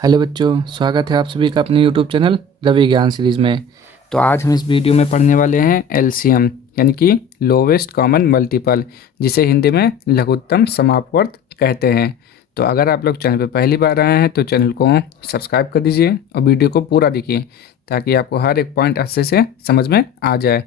Hello बच्चों, स्वागत है आप सभी का अपने यूट्यूब चैनल रवि ज्ञान सीरीज़ में। तो आज हम इस वीडियो में पढ़ने वाले हैं एलसीएम यानी कि लोवेस्ट कॉमन मल्टीपल, जिसे हिंदी में लघुत्तम समापवर्त कहते हैं। तो अगर आप लोग चैनल पर पहली बार आए हैं तो चैनल को सब्सक्राइब कर दीजिए और वीडियो को पूरा देखिए ताकि आपको हर एक पॉइंट अच्छे से समझ में आ जाए।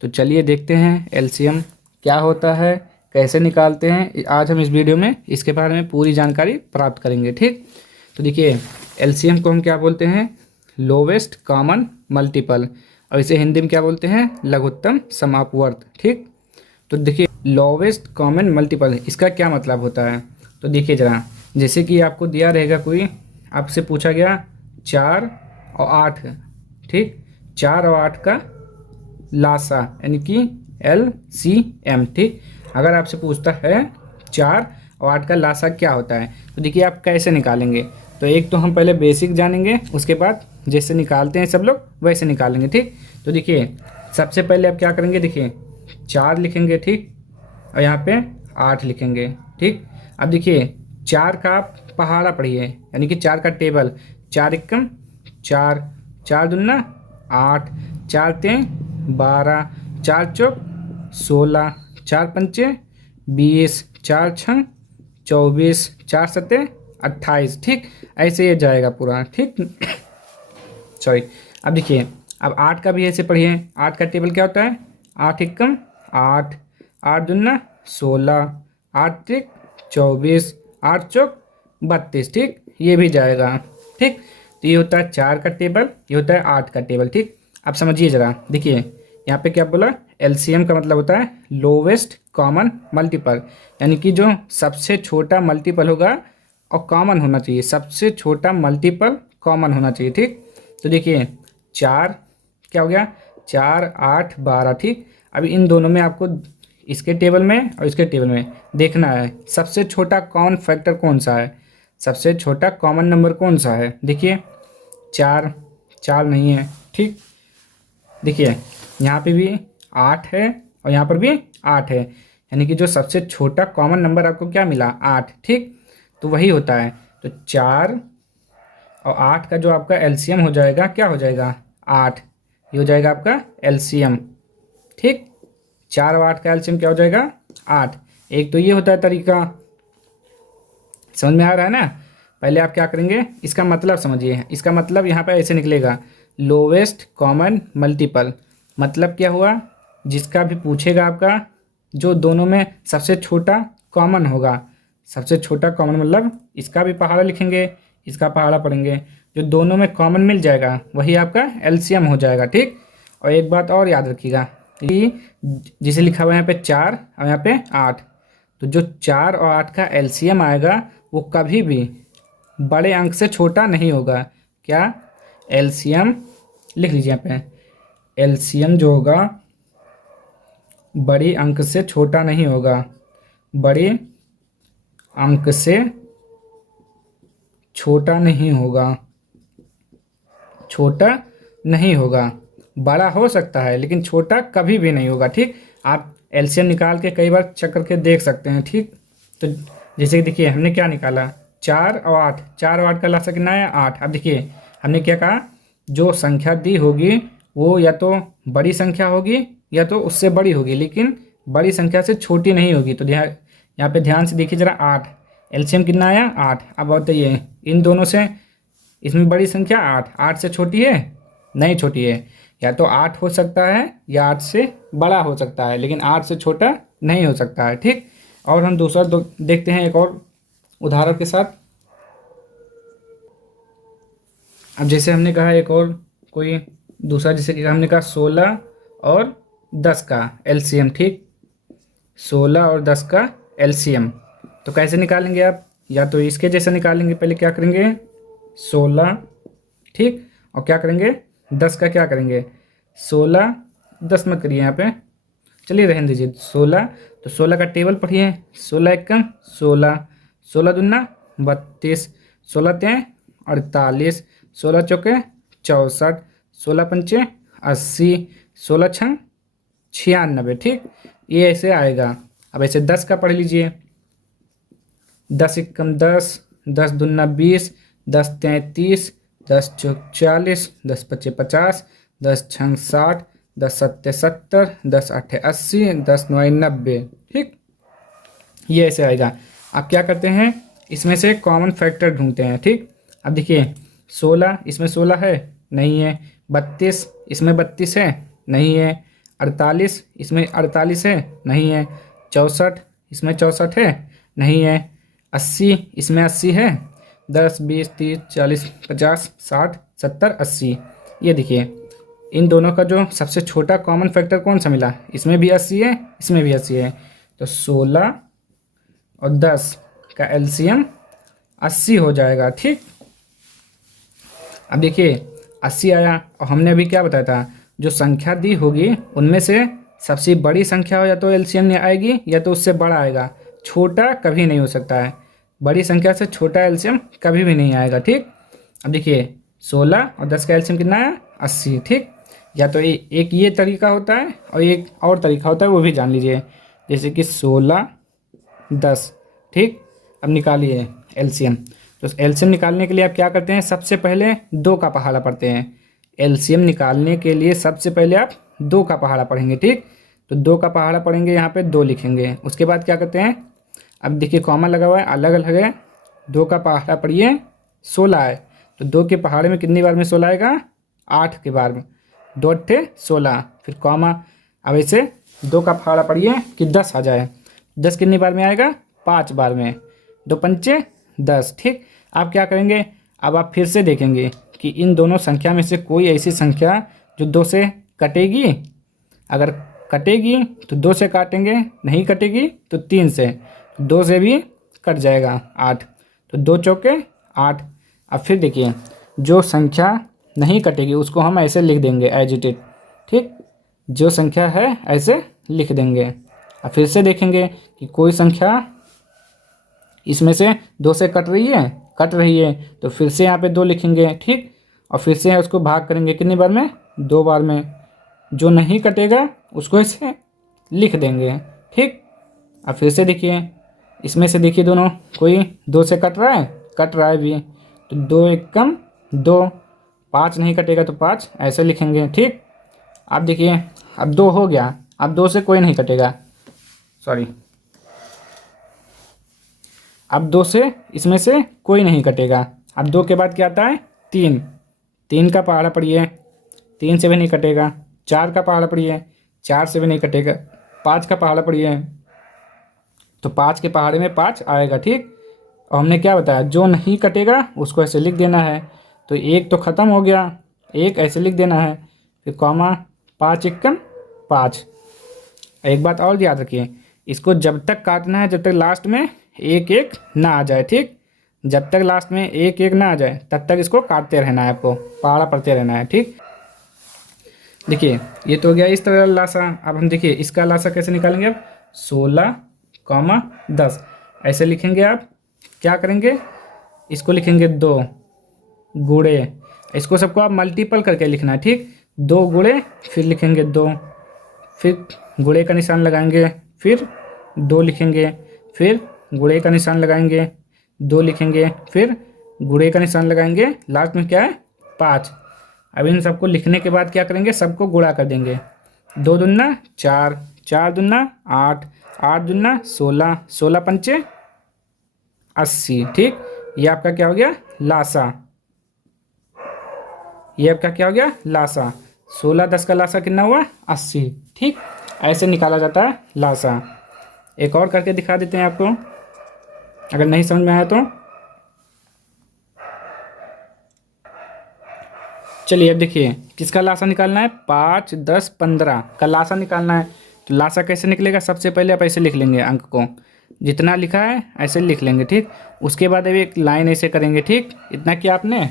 तो चलिए देखते हैं एलसीएम क्या होता है, कैसे निकालते हैं। आज हम इस वीडियो में इसके बारे में पूरी जानकारी प्राप्त करेंगे। ठीक, तो देखिए एलसीएम को हम क्या बोलते हैं, लोवेस्ट कॉमन मल्टीपल, और इसे हिंदी में क्या बोलते हैं, लघुत्तम समापवर्त। ठीक, तो देखिए लोवेस्ट कॉमन मल्टीपल इसका क्या मतलब होता है। तो देखिए ज़रा, जैसे कि आपको दिया रहेगा, कोई आपसे पूछा गया 4 और 8, ठीक, 4 और 8 का लासा यानी कि LCM। ठीक, अगर आपसे पूछता है 4 और 8 का लासा क्या होता है, तो देखिए आप कैसे निकालेंगे। तो एक तो हम पहले बेसिक जानेंगे, उसके बाद जैसे निकालते हैं सब लोग वैसे निकालेंगे। ठीक, तो देखिए सबसे पहले आप क्या करेंगे, देखिए 4 लिखेंगे, ठीक, और यहाँ पे 8 लिखेंगे। ठीक, अब देखिए 4 का आप पहाड़ा पढ़िए यानी कि 4 का टेबल। 4 एकम 4, 4 दूना 8, 4 तें 12, 4 चौक 16, 4 पंचे 20, 4 छंग 24, 4 सत्ते 28। ठीक, ऐसे ये जाएगा पूरा। ठीक सॉरी, अब देखिए अब 8 का भी ऐसे पढ़िए। 8 का टेबल क्या होता है, 8 एकम 8, 8 दूना 16, 8 त्रिक 24, 8 चौक 32। ठीक, ये भी जाएगा। ठीक, तो ये होता है 4 का टेबल, ये होता है 8 का टेबल। ठीक, अब समझिए ज़रा, देखिए यहाँ पे क्या बोला, एलसीएम का मतलब होता है लोवेस्ट कॉमन मल्टीपल, यानी कि जो सबसे छोटा मल्टीपल होगा और कॉमन होना चाहिए, सबसे छोटा मल्टीपल कॉमन होना चाहिए। ठीक, तो देखिए 4 क्या हो गया, 4 8 12। ठीक, अब इन दोनों में आपको इसके टेबल में और इसके टेबल में देखना है सबसे छोटा कॉमन फैक्टर कौन सा है, सबसे छोटा कॉमन नंबर कौन सा है। देखिए 4, 4 नहीं है। ठीक, देखिए यहाँ पे भी 8 है और यहाँ पर भी 8 है, यानी कि जो सबसे छोटा कॉमन नंबर आपको क्या मिला, 8। ठीक, तो वही होता है। तो 4 और 8 का जो आपका एलसीएम हो जाएगा, क्या हो जाएगा, 8। ये हो जाएगा आपका एलसीएम। ठीक, 4 और 8 का एलसीएम क्या हो जाएगा, 8। एक तो ये होता है तरीका, समझ में आ रहा है ना। पहले आप क्या करेंगे, इसका मतलब समझिए। इसका मतलब यहाँ पे ऐसे निकलेगा, लोवेस्ट कॉमन मल्टीपल, मतलब क्या हुआ, जिसका भी पूछेगा आपका, जो दोनों में सबसे छोटा कॉमन होगा, सबसे छोटा कॉमन मतलब इसका भी पहाड़ा लिखेंगे, इसका पहाड़ा पढ़ेंगे, जो दोनों में कॉमन मिल जाएगा वही आपका एलसीएम हो जाएगा। ठीक, और एक बात और याद रखिएगा कि जिसे लिखा हुआ है यहाँ पे 4 और यहाँ पे 8, तो जो 4 और 8 का एलसीएम आएगा वो कभी भी बड़े अंक से छोटा नहीं होगा। क्या, एलसीएम लिख लीजिए यहाँ पे, एलसीएम जो होगा बड़ी अंक से छोटा नहीं होगा, बड़े अंक से छोटा नहीं होगा, छोटा नहीं होगा, बड़ा हो सकता है लेकिन छोटा कभी भी नहीं होगा। ठीक, आप एलसीएम निकाल के कई बार चेक करके देख सकते हैं। ठीक, तो जैसे कि देखिए हमने क्या निकाला, 4 और 8, 4 और 8 का लासा कितना है, 8। अब देखिए हमने क्या कहा, जो संख्या दी होगी वो या तो बड़ी संख्या होगी या तो उससे बड़ी होगी, लेकिन बड़ी संख्या से छोटी नहीं होगी। तो ध्यान, यहाँ पे ध्यान से देखिए ज़रा, 8 एलसीएम कितना आया, 8। अब बताइए इन दोनों से, इसमें बड़ी संख्या 8, 8 से छोटी है, नहीं छोटी है। या तो 8 हो सकता है या 8 से बड़ा हो सकता है, लेकिन 8 से छोटा नहीं हो सकता है। ठीक, और हम दूसरा देखते हैं एक और उदाहरण के साथ। अब जैसे हमने कहा एक और कोई दूसरा, जैसे कि हमने कहा 16 और 10 का एलसीएम। ठीक, 16 और 10 का एलसीएम तो कैसे निकालेंगे आप, या तो इसके जैसा निकालेंगे, पहले क्या करेंगे 16, ठीक, और क्या करेंगे 10 का क्या करेंगे, 16, 10 मत करिए यहाँ पे, चलिए रहने दीजिए 16। तो 16 का टेबल पढ़िए, 16 एकम 16, 16 दूना 32, 16 तें 48, 16 चौके 64, 16 पंचे 80, 16 छंग 96। ठीक, ये ऐसे आएगा। अब ऐसे 10 का पढ़ लीजिए, 10 एकम 10, 10 दूना 20, 10 33, 10 चौक 40, 10 पच्चे 50, 10 छंग 60, 10 सत्ते 70, 10 अट्ठे 80, 10 नौ 90। ठीक, ये ऐसे आएगा। अब क्या करते हैं, इसमें से कॉमन फैक्टर ढूंढते हैं। ठीक, अब देखिए 16 इसमें 16 है, नहीं है। 32 इसमें 32 है, नहीं है। 48 इसमें 48 है, नहीं है। 64 इसमें 64 है, नहीं है। 80 इसमें 80 है। 10 20 30 40 50 60 70 80। ये देखिए इन दोनों का जो सबसे छोटा कॉमन फैक्टर कौन सा मिला, इसमें भी 80 है, इसमें भी 80 है। तो 16 और 10 का एलसीएम 80 हो जाएगा। ठीक, अब देखिए 80 आया और हमने अभी क्या बताया था, जो संख्या दी होगी उनमें से सबसे बड़ी संख्या हो या तो एलसीएम नहीं आएगी या तो उससे बड़ा आएगा, छोटा कभी नहीं हो सकता है। बड़ी संख्या से छोटा एलसीएम कभी भी नहीं आएगा। ठीक, अब देखिए 16 और 10 का एलसीएम कितना है, 80। ठीक, या तो एक ये तरीका होता है और एक और तरीका होता है, वो भी जान लीजिए। जैसे कि 16 10। ठीक, अब निकालिए एलसीएम। तो एलसीएम निकालने के लिए आप क्या करते हैं, सबसे पहले 2 का पहाड़ा पढ़ते हैं। एलसीएम निकालने के लिए सबसे पहले आप 2 का पहाड़ा पढ़ेंगे। ठीक, तो 2 का पहाड़ा पढ़ेंगे, यहाँ पे 2 लिखेंगे। उसके बाद क्या करते हैं, अब देखिए कॉमा लगा हुआ है, अलग अलग है। 2 का पहाड़ा पढ़िए, 16 है। तो 2 के पहाड़े में कितनी बार में 16 आएगा, 8 के बार में। 2 अट्ठे 16, फिर कॉमा। अब ऐसे 2 का पहाड़ा पढ़िए कि 10 आ जाए। 10 कितनी बार में आएगा, 5 बार में। 2 पंचे 10। ठीक, आप क्या करेंगे, अब आप फिर से देखेंगे कि इन दोनों संख्या में से कोई ऐसी संख्या जो 2 से कटेगी। अगर कटेगी तो 2 से काटेंगे, नहीं कटेगी तो 3 से। 2 से भी कट जाएगा 8, तो 2 चौके 8। अब फिर देखिए जो संख्या नहीं कटेगी उसको हम ऐसे लिख देंगे एज इट इज। ठीक, जो संख्या है ऐसे लिख देंगे। अब फिर से देखेंगे कि कोई संख्या इसमें से 2 से कट रही है, तो फिर से यहाँ पे 2 लिखेंगे। ठीक, और फिर से उसको भाग करेंगे कितनी बार में, 2 बार में। जो नहीं कटेगा उसको ऐसे लिख देंगे। ठीक, अब फिर से देखिए इसमें से देखिए दोनों कोई 2 से कट रहा है भी, तो 2 एक कम 2। 5 नहीं कटेगा तो 5 ऐसे लिखेंगे। ठीक, अब देखिए अब 2 हो गया, अब 2 से कोई नहीं कटेगा, सॉरी, अब 2 से इसमें से कोई नहीं कटेगा। अब 2 के बाद क्या आता है, 3। 3 का पहाड़ा पढ़िए, 3 से भी नहीं कटेगा। 4 का पहाड़ा पढ़िए, 4 से भी नहीं कटेगा। 5 का पहाड़ा पढ़िए, तो 5 के पहाड़े में 5 आएगा। ठीक, और हमने क्या बताया, जो नहीं कटेगा उसको ऐसे लिख देना है। तो 1 तो ख़त्म हो गया, 1 ऐसे लिख देना है, फिर कॉमा 5 एकम 5। एक बात और याद रखिए, इसको जब तक काटना है जब तक लास्ट में 1 1 ना आ जाए। ठीक, जब तक लास्ट में 1 1 ना आ जाए तब तक इसको काटते रहना है, आपको पहाड़ा पढ़ते रहना है। ठीक, देखिए ये तो हो गया इस तरह लासा। अब हम देखिए इसका लासा कैसे निकालेंगे। अब 16 10 ऐसे लिखेंगे। आप क्या करेंगे, इसको लिखेंगे 2 गुणे, इसको सबको आप मल्टीपल करके लिखना है। ठीक, 2 गुणे, फिर लिखेंगे 2, फिर गुणे का निशान लगाएंगे, फिर 2 लिखेंगे, फिर गुणे का निशान लगाएंगे, 2 लिखेंगे, फिर गुणे का निशान लगाएंगे, लास्ट में क्या है 5। अब इन सबको लिखने के बाद क्या करेंगे, सबको गुणा कर देंगे। 2 दूना 4, 4 दूना 8, 8 दूना 16, 16 पंचे 80। ठीक, ये आपका क्या हो गया, लासा। ये आपका क्या हो गया, लासा। 16 10 का लासा कितना हुआ, 80। ठीक, ऐसे निकाला जाता है लासा। एक और करके दिखा देते हैं आपको, अगर नहीं समझ में आया तो। चलिए अब देखिए किसका लासा निकालना है, 5 10 15 का लासा निकालना है। तो लासा कैसे निकलेगा, सबसे पहले आप ऐसे लिख लेंगे, अंक को जितना लिखा है ऐसे लिख लेंगे। ठीक, उसके बाद अब एक लाइन ऐसे करेंगे। ठीक, इतना किया आपने।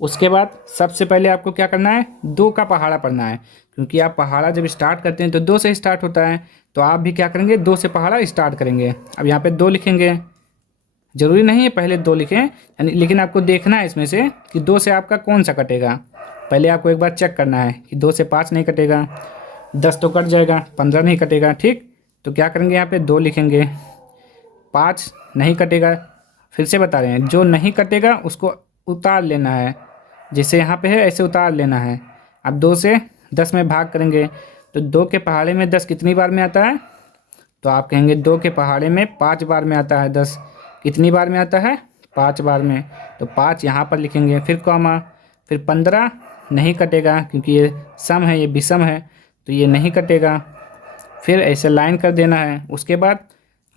उसके बाद सबसे पहले आपको क्या करना है, 2 का पहाड़ा पढ़ना है, क्योंकि आप पहाड़ा जब स्टार्ट करते हैं तो 2 से स्टार्ट होता है। तो आप भी क्या करेंगे, 2 से पहाड़ा स्टार्ट करेंगे। अब यहाँ पे 2 लिखेंगे, ज़रूरी नहीं है पहले 2 लिखें, यानी लेकिन आपको देखना है इसमें से कि 2 से आपका कौन सा कटेगा। पहले आपको एक बार चेक करना है कि 2 से 5 नहीं कटेगा, 10 तो कट जाएगा, 15 नहीं कटेगा। ठीक, तो क्या करेंगे, यहाँ पे 2 लिखेंगे, 5 नहीं कटेगा। फिर से बता रहे हैं, जो नहीं कटेगा उसको उतार लेना है, जैसे यहाँ पे है ऐसे उतार लेना है। अब 2 से 10 में भाग करेंगे तो 2 के पहाड़े में 10 कितनी बार में आता है? तो आप कहेंगे 2 के पहाड़े में 5 बार में आता है 10। कितनी बार में आता है? 5 बार में। तो 5 यहाँ पर लिखेंगे, फिर कॉमा, फिर 15 नहीं कटेगा क्योंकि ये सम है, ये विषम है तो ये नहीं कटेगा। फिर ऐसे लाइन कर देना है। उसके बाद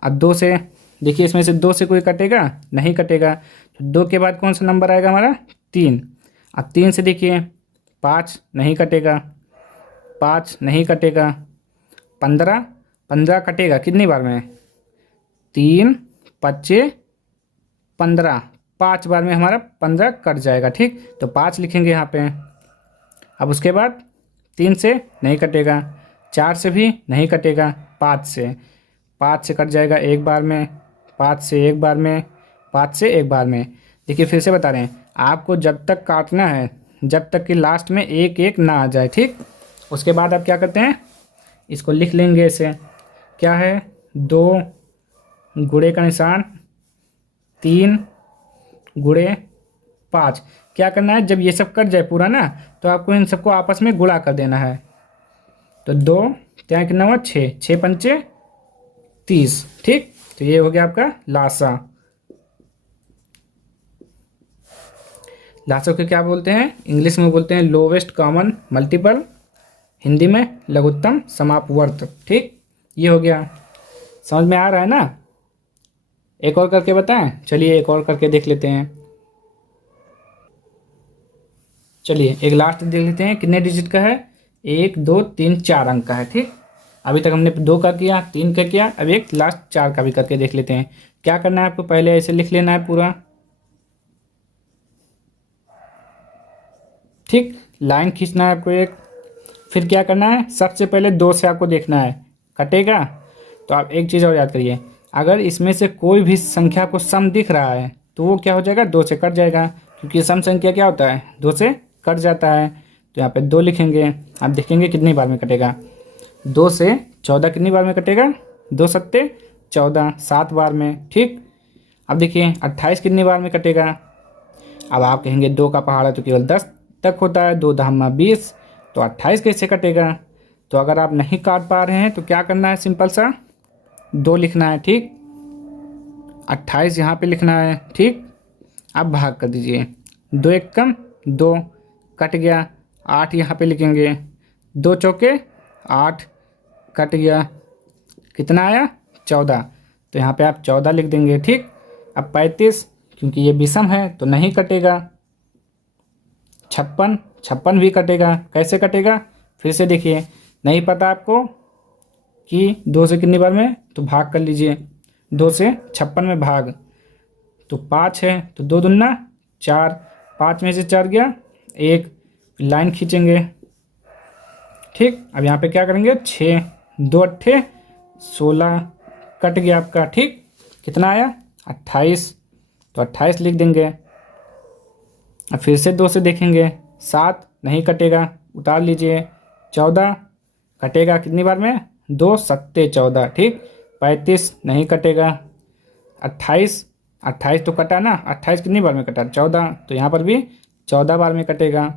अब 2 से देखिए, इसमें से 2 से कोई कटेगा? नहीं कटेगा। तो 2 के बाद कौन सा नंबर आएगा हमारा? 3। अब 3 से देखिए 5 नहीं कटेगा, 5 नहीं कटेगा। 15 कटेगा कितनी बार में? 3 5 15, 5 बार में हमारा 15 कट जाएगा। ठीक, तो 5 लिखेंगे यहाँ पे। अब उसके बाद 3 से नहीं कटेगा, 4 से भी नहीं कटेगा, 5 से कट जाएगा एक बार में, 5 से एक बार में, 5 से एक बार में। देखिए फिर से बता रहे हैं, आपको जब तक काटना है जब तक कि लास्ट में एक एक ना आ जाए। ठीक, उसके बाद आप क्या करते हैं, इसको लिख लेंगे ऐसे, क्या है? 2 गुणे का निशान 3 गुणे 5। क्या करना है, जब ये सब कट जाए पूरा ना, तो आपको इन सबको आपस में गुणा कर देना है। तो 2 क्या कितना हुआ? 6, 6 पंचे 30। ठीक, तो ये हो गया आपका लासा। लासा को क्या बोलते हैं? इंग्लिश में बोलते हैं लोवेस्ट कॉमन मल्टीपल, हिंदी में लघुत्तम समापवर्त। ठीक, ये हो गया। समझ में आ रहा है ना? एक और करके बताएं? चलिए एक और करके देख लेते हैं। चलिए एक लास्ट देख लेते हैं, कितने डिजिट का है? 1 2 3 4 अंक का है। ठीक, अभी तक हमने 2 का किया, 3 का किया, अब एक लास्ट 4 का भी करके देख लेते हैं। क्या करना है आपको? पहले ऐसे लिख लेना है पूरा। ठीक, लाइन खींचना है आपको एक। फिर क्या करना है, सबसे पहले 2 से आपको देखना है कटेगा। तो आप एक चीज़ और याद करिए, अगर इसमें से कोई भी संख्या को सम दिख रहा है तो वो क्या हो जाएगा? 2 से कट जाएगा, क्योंकि सम संख्या क्या होता है? 2 से कट जाता है। तो यहाँ पे 2 लिखेंगे। आप देखेंगे कितनी बार में कटेगा। 2 से 14 कितनी बार में कटेगा? 2 सत्ते 14, 7 बार में। ठीक, अब देखिए 28 कितनी बार में कटेगा? अब आप कहेंगे 2 का पहाड़ा तो केवल 10 तक होता है, 2 दहम्मा 20, तो 28 कैसे कटेगा? तो अगर आप नहीं काट पा रहे हैं तो क्या करना है, सिंपल सा 2 लिखना है। ठीक, 28 यहाँ पे लिखना है। ठीक, अब भाग कर दीजिए, 2 एक कम 2 कट गया, 8 यहाँ पे लिखेंगे, 2 चौके 8 कट गया, कितना आया? 14। तो यहाँ पे आप 14 लिख देंगे। ठीक, अब 35 क्योंकि ये विषम है तो नहीं कटेगा। 56 भी कटेगा। कैसे कटेगा? फिर से देखिए, नहीं पता आपको कि 2 से कितनी बार में, तो भाग कर लीजिए। 2 से 56 में भाग, तो 5 है तो 2 दूना 4, 5 में से 4 गया 1, लाइन खींचेंगे। ठीक, अब यहाँ पे क्या करेंगे? 6 2 अट्ठे 16 कट गया आपका। ठीक, कितना आया? 28, तो 28 लिख देंगे। अब फिर से 2 से देखेंगे, 7 नहीं कटेगा, उतार लीजिए। 14 कटेगा कितनी बार में? 2 सत्ते 14। ठीक, 35 नहीं कटेगा। 28 तो कटा ना, 28 कितनी बार में कटा? 14, तो यहाँ पर भी 14 बार में कटेगा।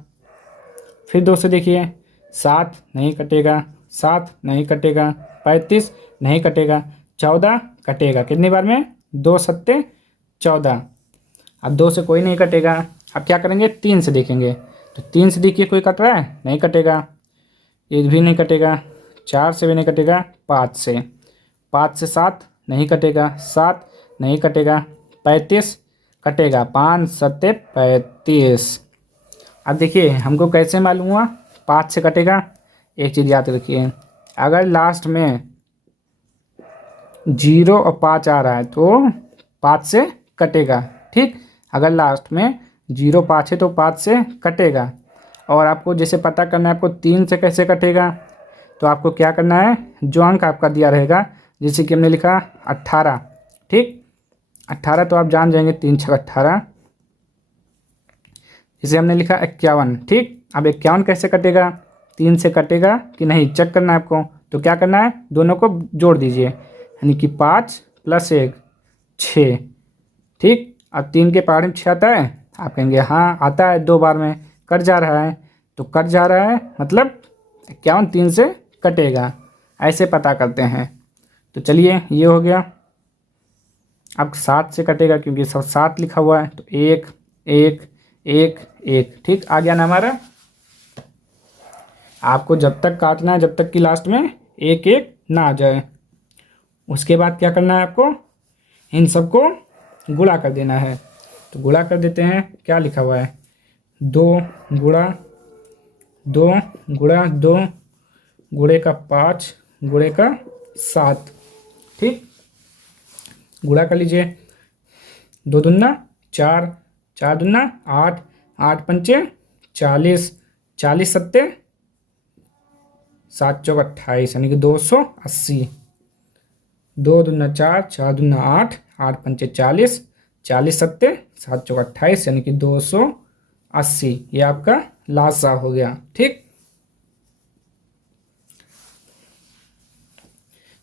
फिर 2 से देखिए, 7 नहीं कटेगा, 7 नहीं कटेगा, 35 नहीं कटेगा, 14 कटेगा कितनी बार में? 2 सत्ते 14। अब 2 से कोई नहीं कटेगा। अब क्या करेंगे? 3 से देखेंगे, तो 3 से देखिए कोई कट रहा है? नहीं कटेगा, ये भी नहीं कटेगा, 4 से भी नहीं कटेगा, 5 से 7 नहीं कटेगा, 7 नहीं कटेगा, 35 कटेगा, 5 सत्ते 35। अब देखिए हमको कैसे मालूम हुआ 5 से कटेगा? एक चीज़ याद रखिए, अगर लास्ट में 0 और 5 आ रहा है तो 5 से कटेगा। ठीक, अगर लास्ट में 0 5 है तो 5 से कटेगा। और आपको जैसे पता करना है आपको 3 से कैसे कटेगा, तो आपको क्या करना है, जो अंक आपका दिया रहेगा, जैसे कि हमने लिखा 18। ठीक, 18 तो आप जान जाएंगे 3 6 18। जैसे हमने लिखा 51। ठीक, अब 51 कैसे कटेगा? 3 से कटेगा कि नहीं चेक करना है आपको। तो क्या करना है, दोनों को जोड़ दीजिए, यानी कि 5 + 1 6। ठीक, अब 3 के पहाड़े में 6 आता है, आप कहेंगे हाँ आता है 2 बार में, कट जा रहा है, तो कट जा रहा है मतलब 51 3 से कटेगा, ऐसे पता करते हैं। तो चलिए ये हो गया। अब 7 से कटेगा क्योंकि सब 7 लिखा हुआ है, तो 1 1 1 1, ठीक आ गया ना हमारा। आपको जब तक काटना है जब तक कि लास्ट में 1 1 ना आ जाए। उसके बाद क्या करना है आपको, इन सबको गुणा कर देना है। तो गुणा कर देते हैं, क्या लिखा हुआ है 2 गुणा 2 गुणा 2 गुणे का 5 गुणे का 7, ठीक। गुणा कर लीजिए, 2 दूना 4 4 दूना 8 8 पंचे 40 40 सत्ते 7 चौक 28 यानी कि 280। 2 दूना 4 4 दूना 8 8 पंचे 40 40 सत्ते 7 चौक 28 यानी कि 280। ये आपका लासा हो गया, ठीक।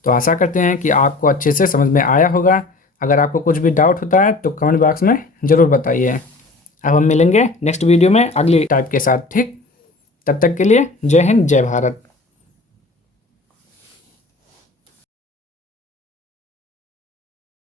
तो आशा करते हैं कि आपको अच्छे से समझ में आया होगा। अगर आपको कुछ भी डाउट होता है तो कमेंट बॉक्स में ज़रूर बताइए। अब हम मिलेंगे नेक्स्ट वीडियो में अगली टाइप के साथ, ठीक। तब तक के लिए जय हिंद जय भारत।